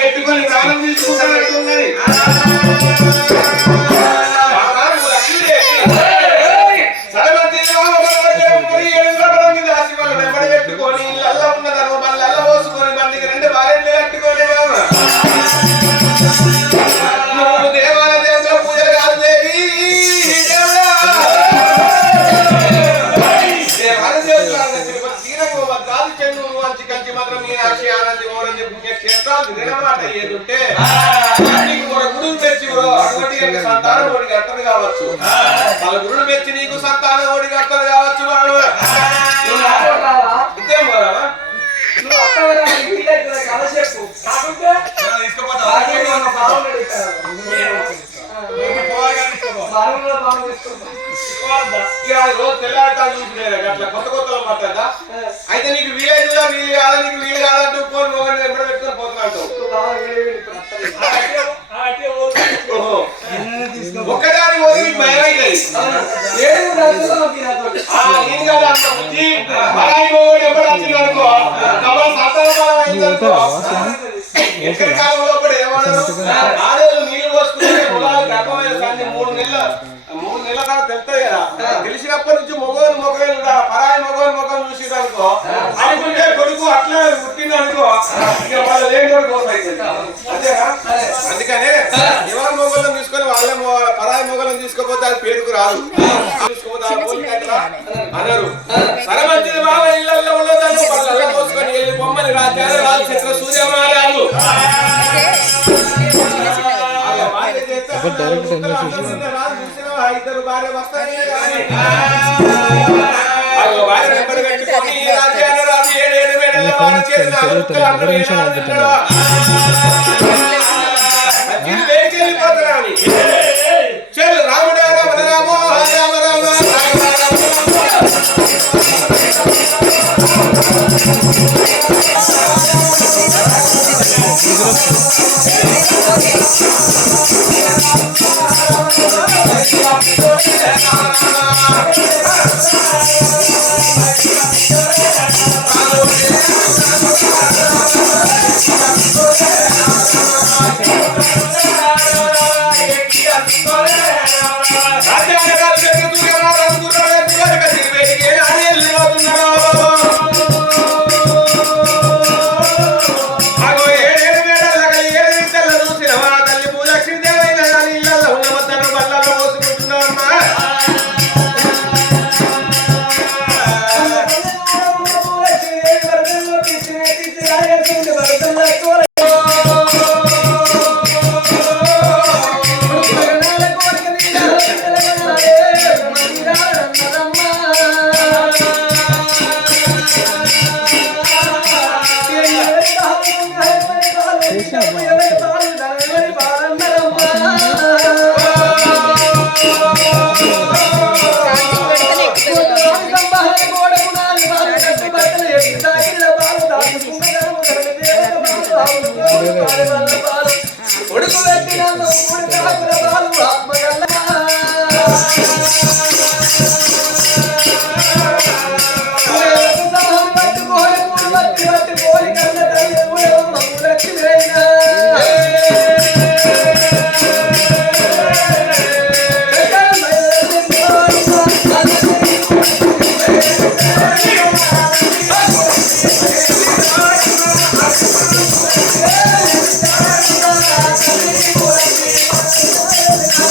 పెట్టుకొని ప్రాణం తీసుకుంటారు. పెట్టుకొని అల్ల ఉన్నదను మళ్ళీ అల్ల పోసుకొని బండికి 2 భార్యలు కట్టుకొని దేవాల దేవుల పూజలు కాదు దేవి కాదు చెన్నూరు మంచి కంచి మాత్రం మీనాక్షి ఆనంది ఓరంజి పుణ్యక్షేత్రాలు వినమాట ఏదుంటే నీకు మన గురువు మెచ్చి అటువంటి సంతానం ఓడికి అర్థం కావచ్చు. వాళ్ళ గురువు మెచ్చి నీకు సంతానం ఓడికి అర్థం కావచ్చు. వాడు ఇంకేం పోరావా నువ్వు తెల్లాడతాను చూసుకునే అట్లా కొత్త కొత్తలో మాట్లాడదా. అయితే నీకు వీలైతుందా వీలు కాదా నీకు వీలు కాదంటూ ఫోన్ మొగని ఎప్పుడు పెట్టుకొని పోతున్నావు. ఒక్కదాని పోతే నీకు భయం అవుతుంది. ఏం కాదు అంత బుద్ధి పరాయి మొగడు ఎప్పుడు వచ్చింది అనుకో సంతానపరం ఎక్కడి కాలంలో కూడా ఏమన్నా ఆడేళ్ళు నీళ్లు పోసుకుంటే పొలాలు రకమైన సంధి 3 నెలల కాలం తెలుస్తాయి కదా. తెలిసినప్పటి నుంచి మొగలు పరాయి మొగలు చూసి అనుకో అనుకుంటే కొడుకు అట్లా పుట్టింది అనుకో ఇక వాళ్ళు లేని కూడా కోసం అవుతుంది అంతేనా. అందుకనే ఎవరి మొగలను తీసుకొని వాళ్ళ పరాయి మొగలను తీసుకోపోతే అది పేరుకు రాదు అన్నారు. సరే మంచిది బాబా ఇళ్లలో ఉండదని వాళ్ళు పోసుకొని వెళ్ళి బొమ్మని రాజు చిత్ర సూర్యమారాజు ఇద్దరు భార్య వస్తాయి భార్య నెంబడి పెట్టుకొని రాజు 7 మేడల వెళ్ళిపోతున్నాను. చల్ రాముడా రామ రామో రామ రామ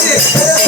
Yes.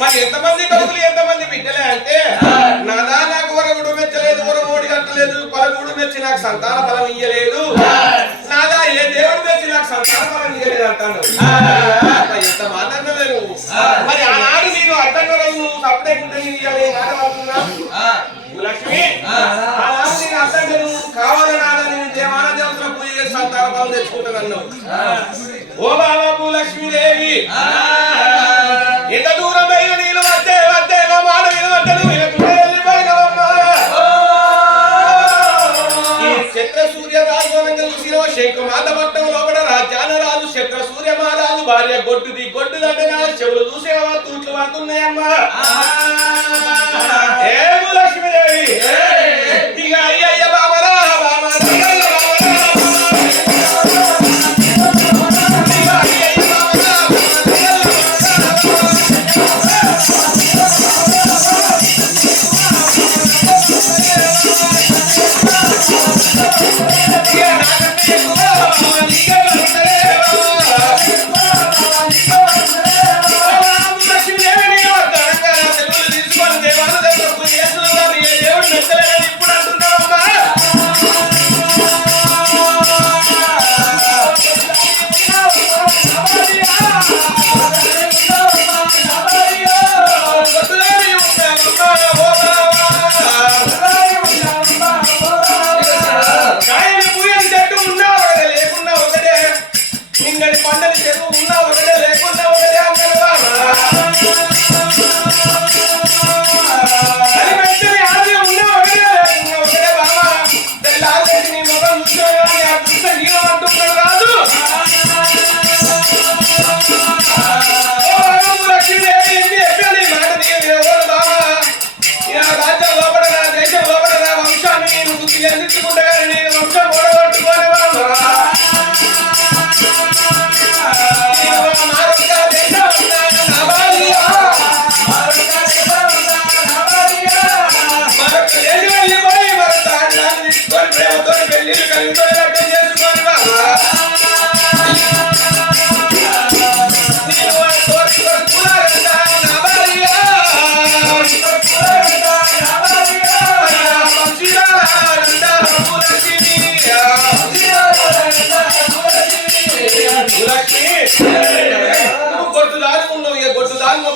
మరి ఎంతమంది కొడుకులు ఎంతమంది బిడ్డలే అంటే నాదా నాకు వరగుడు మెచ్చలేదు వరమోడి కట్టలేదు పరగుడు మెచ్చి నాకు సంతాన బలం ఇయ్యలేదు నాదా ఏ దేవుడు మెచ్చి నాకు సంతాన బలం ఇయ్యలేదు అంటాను. ఎంత మాట్లాడలే నువ్వు. మరి ఆనాడు నేను అర్థం నువ్వు తప్పలేకుంటే ఇయ్యాలి మాట్లాడుతున్నా లక్ష్మి. ఆనాడు నేను అర్థం నువ్వు కావాలన్నా నేను దేవాన దేవతల పూజ చేసి సంతాన బలం తెచ్చుకుంటాను. ఓ బాబు లక్ష్మీదేవి ఎంత దూరమైన నీళ్ళు వద్దే వద్దే నా మాట వినవద్దను శత్ర సూర్య రాజు శంకు మాత పట్టం లోపల రాజ్యాన రాజు శత్ర సూర్య మహారాజు భార్య గొడ్డుది గొడ్డుదంటే నా చెవులు చూసేవా తూట్లు పడుతున్నాయమ్మా. ఏము లక్ష్మీదేవి ఇక అయ్యయ్య బాబరా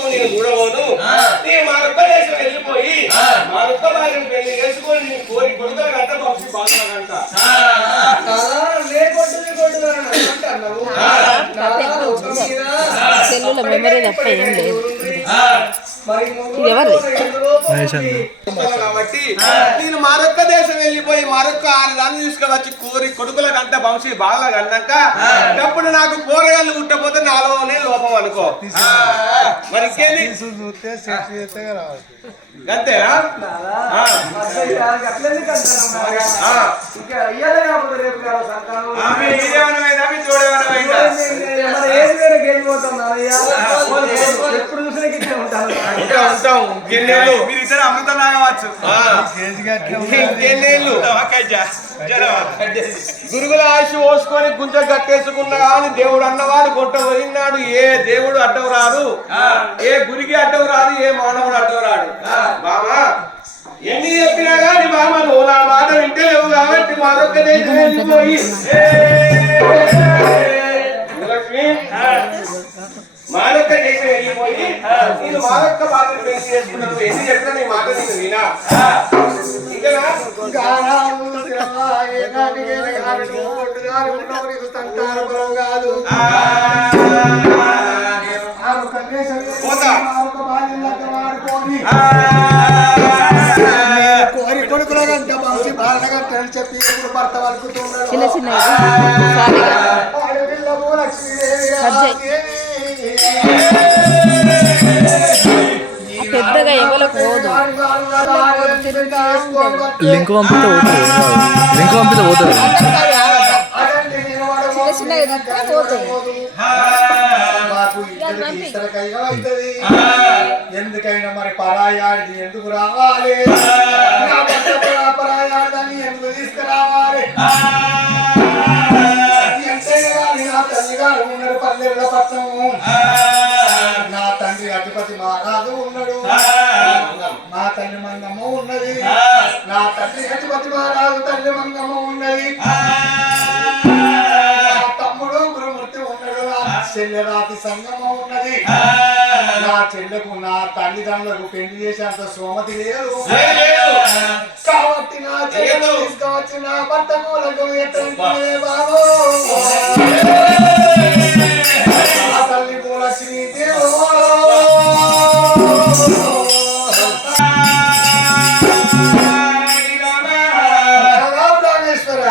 నేను చూడవను నీ మరొక్క దేశం వెళ్ళిపోయి మరొక్క భార్యను పెళ్లి చేసుకొని నీ కోరి కొడుకుల గంట పంపి బాగుందంట. సెల్లుల మెమరీ తప్ప ఏం లేదు. కాబట్టి నేను మరొక్క దేశం వెళ్ళిపోయి మరొక 6 దాన్ని తీసుకువచ్చి కోరి కొడుకులకు అంత వంశీ బాగా అన్నాక అప్పుడు నాకు కూరగాయలు పుట్టపోతే 4 లోపం అనుకో మరి ఇంకేంది అంతేనా మీరిద్దరు అమృతం తాగవచ్చు. గురుగుల ఆశ పోసుకొని గుంజ కట్టేసుకున్నా కానీ దేవుడు అన్నవాడు గొట్ట పోయినాడు. ఏ దేవుడు అడ్డం రాదు, ఏ గురికి అడ్డం రాదు, ఏ మానవుడు అడ్డం రాడు. బామా ఎన్ని చెప్పినా కానీ బామ నువ్వు నా మాట వింటలేవు కాబట్టి మరొక దేశం వెళ్ళిపోయి మరొక దేశం వెళ్ళిపోయి నేను మరొక బాధను పెళ్లి చేసుకున్నాను. ఎన్ని చెప్పినా నీ మాట నేను వినా చెప్పి ఇప్పుడు భర్త వలుకుతున్నాడు. చిన్న చిన్న పెద్దగా ఎవరికి పోదు. లింక్ పంపితే పోతుంది. చిన్న చిన్నగా పోతాయి. ఎందుకైనా మరి పరాయాడిది ఎందుకు రావాలి, పరాయాడిని ఎందుకు తీసుకురావాలి? నా తల్లి గారు ఉన్నారు పల్లెల పట్టణము, నా తండ్రి అధిపతి మహారాజు ఉన్నాడు, నా తల్లి మంగమ్మ ఉన్నది, నా తండ్రి అధిపతి మహారాజు తల్లి మంగమ్మ ఉన్నది, తమ్ముడు గురుమూర్తి ఉన్నాడు, నా చెల్లె రాతి సంగమ ఉన్నది. నా చెల్లెకు నా తల్లిదండ్రులకు పెళ్లి చేసేంత సోమతి లేదు కాబట్టి నా చెల్లెలు తీసుకువచ్చి నా భర్త మూలకు ఎత్తే బాబు నా తల్లి కూడా శ్రీదేవో ప్రాణేశ్వర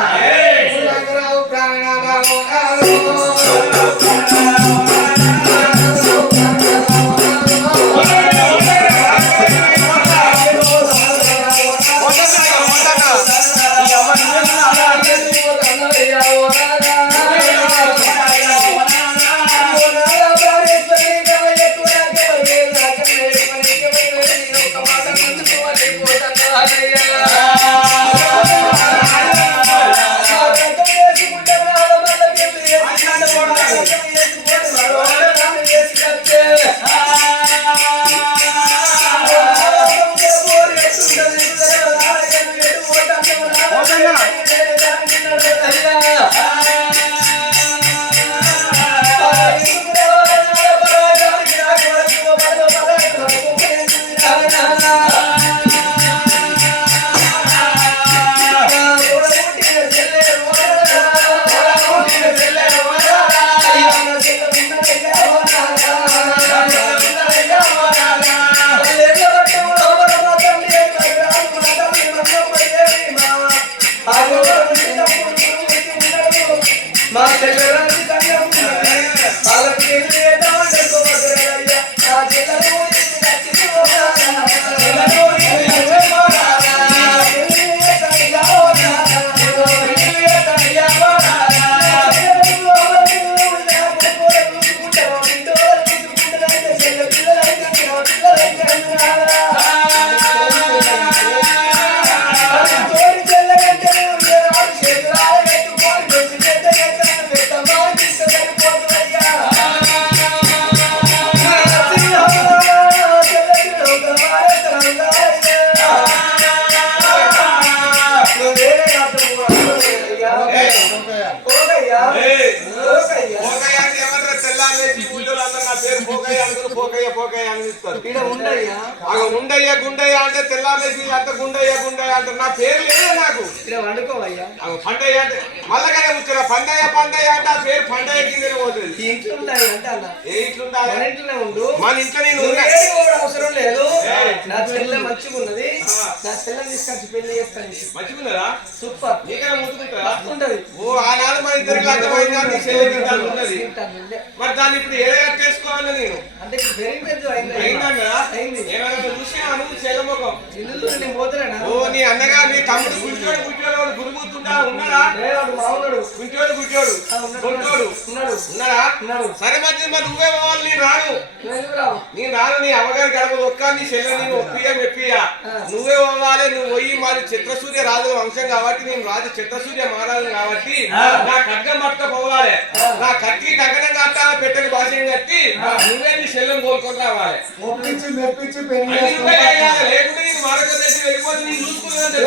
ఊళ్ళో నా పేరు పోకయ్య అనుకుని పోకయ్య అని ఇస్తారు. ఈడ ఉండయ్యా ఉండయ్య గుండయ్య అంటే తెల్లారేసి అంత గుండయ్య అంటే నా పేరు లేదు నాకు. ఈడ వండుకోవయ్యా పండయ్య అంటే మళ్ళగానే వచ్చారా పండయ్య అంటే ఆ పేరు పండయ్య కిందనే పోతుంది. ఇంట్లో ఉండాలి అంటే అన్న ఏ ఇంట్లో ఉండాలి? మన ఇంట్లోనే ఉండు. మన ఇంట్లో నేను అవసరం లేదు. నా చెల్లె మంచిగా ఉన్నది. నా చెల్లెని తీసుకొచ్చి పెళ్లి చేస్తాను. మంచిగున్నదా? సూపర్. నీకైనా ముట్టుకుంటారా? ఉంటది. ఓ ఆనాడు మన ఇద్దరికి అర్థమైందా? నీ చెల్లెకి ఉన్నది. మరి దాన్ని ఇప్పుడు ఏదైనా చేసుకోవాలి నేను అంటే పెరిగి అయింది. ఏమైనా చూసినా చెల్ల ముఖం ఇల్లు నేను పోతున్నా. ఓ నీ అన్నగా నీ తమ్ముడు గుంటోడు గురుగుతుందా? ఉన్నాడా? గుంటోడు ఉన్నాడా? సరే మరి నువ్వే పోవాలి. నేను రాను. నీ అమ్మగారి గడప ఒక్క నీ చెల్లె నేను ఒప్పియా నువ్వే పోవాలి. నువ్వు పోయి మరి చిత్రసూర్య రాజుల వంశం కాబట్టి నేను రాజు చిత్రసూర్య మహారాజు కాబట్టి నా ఖడ్గం పట్టుకపోవాలి. నా కత్తి కగ్గనం కట్టాల పెట్టని భాషను కట్టి నువ్వే నీ చెల్లెని కోలుకొని రావాలి. మెప్పించి లేకుంటే నేను మరొక దగ్గర వెళ్ళిపోతే నేను చూసుకున్నాను.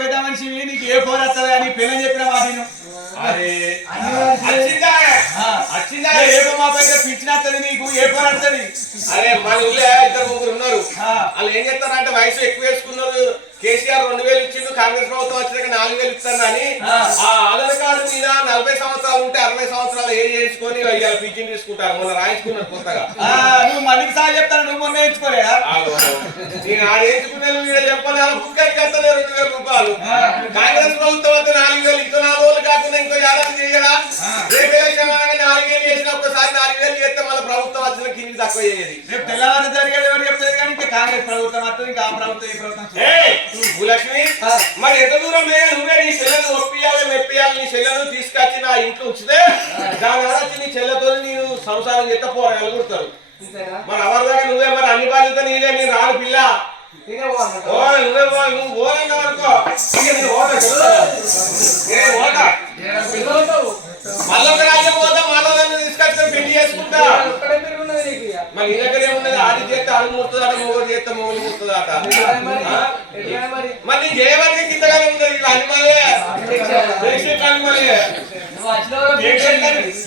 పెద్ద మనిషి నీకు ఏ ఫోన్ వస్తుంది అని పెళ్ళని చెప్పిన వాటిను వచ్చిందా ఏమో మా పైన పిచ్చినత్తది నీకు ఏ ఫోన్ వస్తుంది. అరే మన ఊళ్ళో ఇద్దరు ముగ్గురు ఉన్నారు. వాళ్ళు ఏం చేస్తారంటే వయసు ఎక్కువ వేసుకున్నారు. కేసీఆర్ 2000 ఇచ్చిండు. కాంగ్రెస్ ప్రభుత్వం వచ్చినాక 4000 ఇస్తాను అని ఆ ఆధార్ కార్డు మీద 40 సంవత్సరాలు ఉంటే 60 సంవత్సరాలు ఏం చేసుకొని ఇవాళ పింఛన్ తీసుకుంటారు. మొన్న రాయించుకున్నారు కొత్తగా. నువ్వు మళ్ళీ సార్ చెప్తాను. నువ్వు మొన్న వేయించుకోలేదా? నేను ఆడ వేయించుకునే చెప్పాలి. అలా బుక్కడికి వస్తానే 2000 రూపాయలు. కాంగ్రెస్ ప్రభుత్వం వస్తే 4000 ఇంకో 4 రోజులు కాకుండా ఇంకో ఏడాది చేయరా? రేపు ఎలక్షన్ 4000 చేసిన ఒక్కసారి 4000 చేస్తే మళ్ళీ ప్రభుత్వం వచ్చిన కింది తక్కువ చేయదు. రేపు తెల్లవారు జరిగేది ఎవరు చెప్తారు కానీ ఇంకా కాంగ్రెస్ ప్రభుత్వం వస్తుంది. ఇంకా ఆ ప్రభుత్వం ఈ ప్రభుత్వం భూలక్ష్మి మరి ఎంత దూరం నువ్వే నీ చెల్లెను ఒప్పియాలి మెప్పియాలి. నీ చెల్లెను తీసుకొచ్చి నా ఇంట్లో ఉంచితే దాని వచ్చి నీ చెల్లెతో నేను సంసారం చేస్తే పోరాడుతారు. మరి ఎవరి దగ్గర నువ్వే మరి అన్ని బాధ్యత నీదే. నేను రాను పిల్ల నువ్వే నువ్వు ఓనన్నా అనుకో. మళ్ళొక రాజ్యం పోతా మళ్ళీ తీసుకొచ్చి పెళ్లి చేసుకుంటా. మరి నీ దగ్గర ఏమున్నది? ఆడి చేస్తే అడుగు ముడుతుంది అట, మొగలు చేస్తే మొగలు ముడుతుంది అట. మరి నీ చేయవలసి కిందగానే ఉన్నది. ఇలా అన్ని మళ్ళీ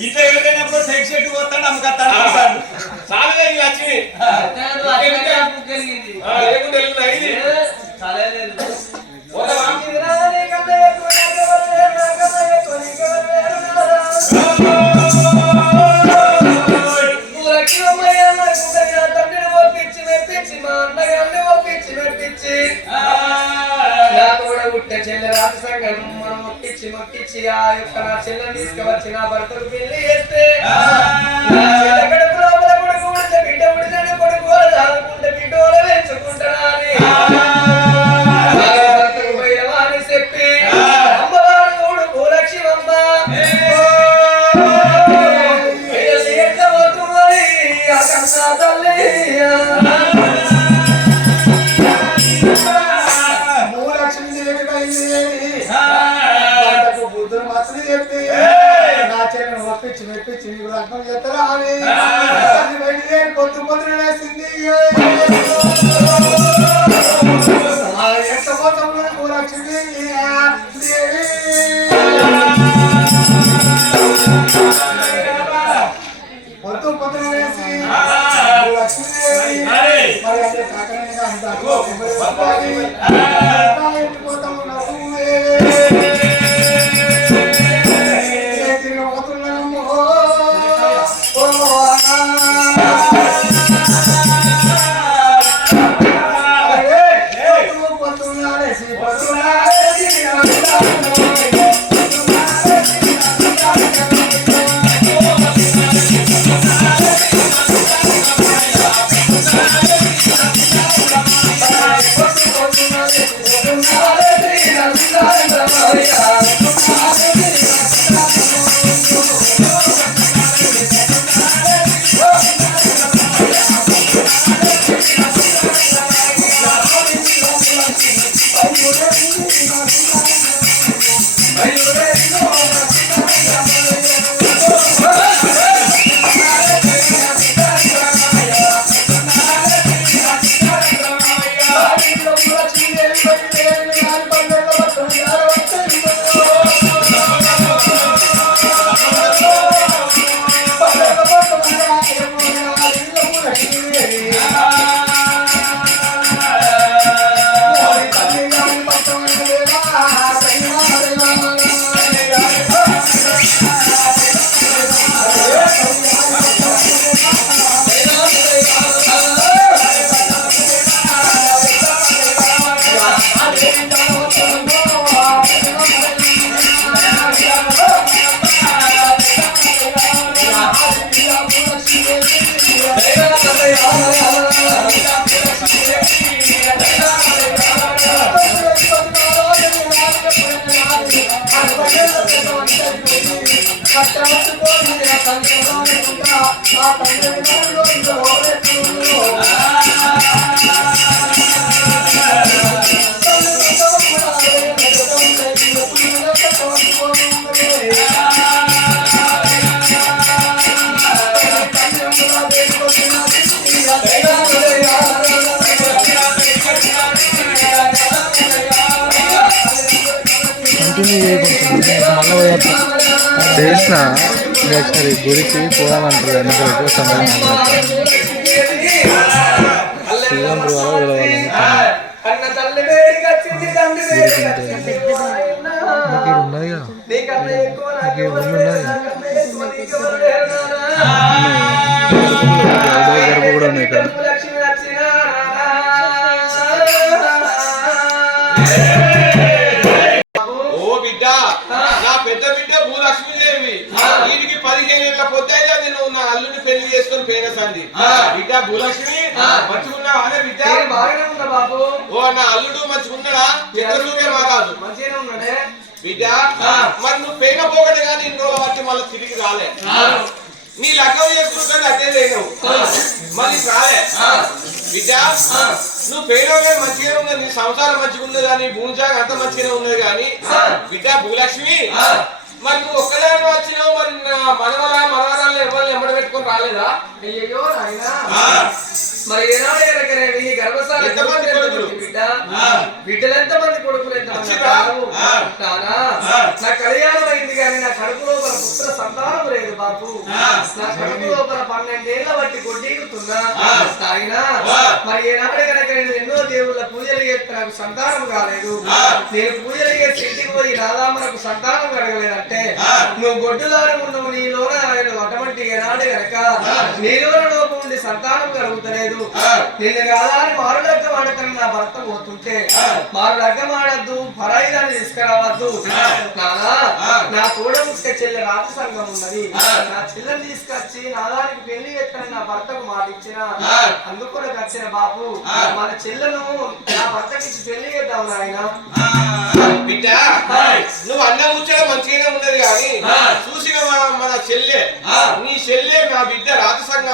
ఇంత వెళ్ళినప్పుడు సెక్ షెట్ పోతాడు అమ్మకత్తాడు. చాలుగా ఈ లక్ష్మి లేకుండా వెళ్తున్నాయి. చెల్లె రాజు సంఘం మనం మొక్కిచ్చి ఆ యొక్క నా చెల్లెని తీసుకువచ్చి నా భర్తకు పెళ్లి చేస్తే కడుపు లోపల కొడుకు ఉంటే బిడ్డ ఉడితే కొడుకు ఆడుకుంటే బిడ్డోలు పెంచుకుంటానని భర్తకు పోయినవా అని చెప్పి అమ్మవారు చూడు భూలక్ష్మమ్మ ఎట్లా పోతున్నది ఆ కన్నా తల్లి. బుద్ధులు మాత్రం చెప్పి నా చెల్లెను ఒప్పించి మెప్పించి నీకు లగ్నం చేస్తారా అని బయట పొద్దు పొద్దున వేసింది. ఎంత పోతాం లక్ష్మి పొద్దు పొద్దున వేసి లక్ష్మీదేవి మరి అంటే కాకనే పోతాము. కంటిన్యూ చేయకుండా మళ్ళీ చేసిన ఒకసారి గుడికి పోదామంటారు ఎందుకు సమయం శ్రీరామ్ ద్వారా అన్న తల్లి వేడికి వచ్చింది తండ్రి వేడికి ఉన్నదిగా నీకన్నా ఎక్కువ నాకు ఎవరు ఉన్నది లేరు, నాకన్నా ఎక్కువ నీకెవరు లేరు నాన్నా. గర్భ కూడా ఉన్నాయి ఇక్కడ లక్ష్మి వచ్చినా ఓ బిడ్డ నా పెద్ద బిడ్డ భూలక్ష్మీదేవి వీడికి 15 ఏళ్ళ పొద్దైతే నేను నా అల్లుని పెళ్లి చేసుకొని పేరసండి బిడ్డ భూలక్ష్మి మంచిగున్నావా అనే బిడ్డ నేను బాగానే ఉన్నా బాబు. ఓ నా అల్లుడు మంచిగున్నాడా చిత్రసూర్య మహారాజు మంచిగానే ఉన్నాడే బిడ్డ మరి నువ్వు పేన పోగొట్టే కానీ ఇన్ని రోజులు బట్టి మళ్ళీ తిరిగి రాలే నీ లగ్గం చేసుకుంటే అదే లేను మళ్ళీ రాలే బిడ్డ నువ్వు పేరుగా మంచిగానే ఉన్నది నీ సంసారం మంచిగా ఉన్నది కానీ భూమిజాగా అంత మంచిగానే ఉన్నది కానీ బిడ్డ భూలక్ష్మి మరి నువ్వు ఒక్కదాని వచ్చినావు మరి మనవరాలు ఎవరిని ఎంబడి పెట్టుకొని రాలేదా అయ్యో నాయనా మరి ఏనాడు ఎరకనేవి గర్భశాల ఎంతమంది కొడుకులు? బిడ్డ బిడ్డలు ఎంతమంది కొడుకులు ఎంతమంది వచ్చిరా? నానా నా కళ్యాణం అయింది కానీ నా కడుపు లోపల పుత్ర సంతానం లేదు బాబు నా కడుపు లోపల 12 ఏళ్ల బట్టి కొట్టిగుతున్నా నాయనా మరి ఏనాడు కనుక నేను ఎన్నో దేవుళ్ళ పూజలు చేస్తే నాకు సంతానం కాలేదు నేను పూజలు చేసి ఇంటికి పోయి రాదా మనకు సంతానం కలగలేదంటే నువ్వు గొడ్డుదారి ఉన్నావు నీలోన అటువంటి ఏనాడు కనుక నీలోన లోపం ఉండి సంతానం కలుగుతలేదు నిన్ను కాదా అని మారు లగ్గం ఆడతాను నా భర్త పోతుంటే మారు లగ్గం ఆడద్దు పరాయిదాన్ని తీసుకురావద్దు నానా నా తోడ ముక్క చెల్లె రాత సంఘం ఉన్నది నా చెల్లెని తీసుకొచ్చి నాదానికి పెళ్లి ఎత్తని నా భర్తకు మాట ఇచ్చిన అందుకు వచ్చిన బాబు మన చెల్లెను నా భర్తకి ఇచ్చి పెళ్లి చేద్దాం నాయన బిడ్డ నువ్వు అన్న ముచ్చడం మంచిగానే ఉన్నది కానీ చూసిన మన చెల్లె నీ చెల్లె నా బిడ్డ రాత సంఘం